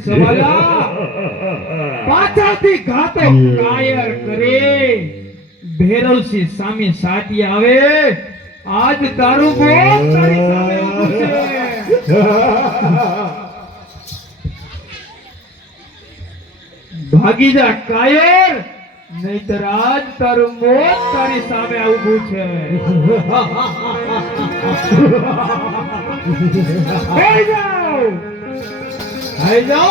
પાછળથી ઘાતો કાયર કરે. ભેરવસિંહ સામે સાટી આવે. આજ તારું બોલ તારી સામે ઉભું છે. ભાગી જા કાયર નહીતર આજ તારું મોત તારી સામે ઉભું છે. થઈ જાઓ. થઈ જાઓ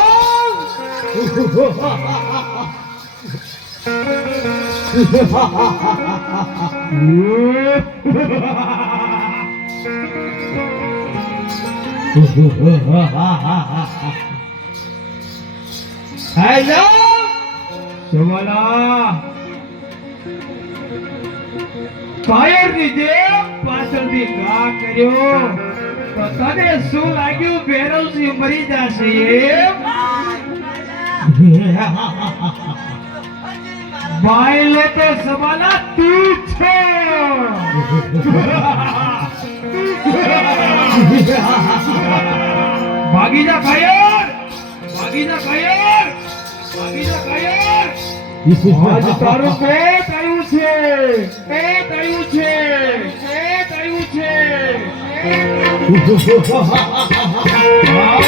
હેલો સવાલા ફાયરની જેમ પાછળથી ઘા કર્યો. તો તને શું લાગ્યું મરી જશે. બાયલો તો સવાલા તું છે. ભાગી જા ફાયર. ભાગી જા ફાયર. ભાગી જા ફાયર. આજ તારું પેટ આવ્યું છે. પેટ આવ્યું છે. પેટ આવ્યું છે.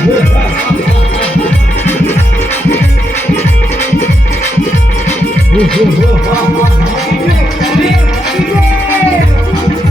Oh, oh, oh, oh, oh.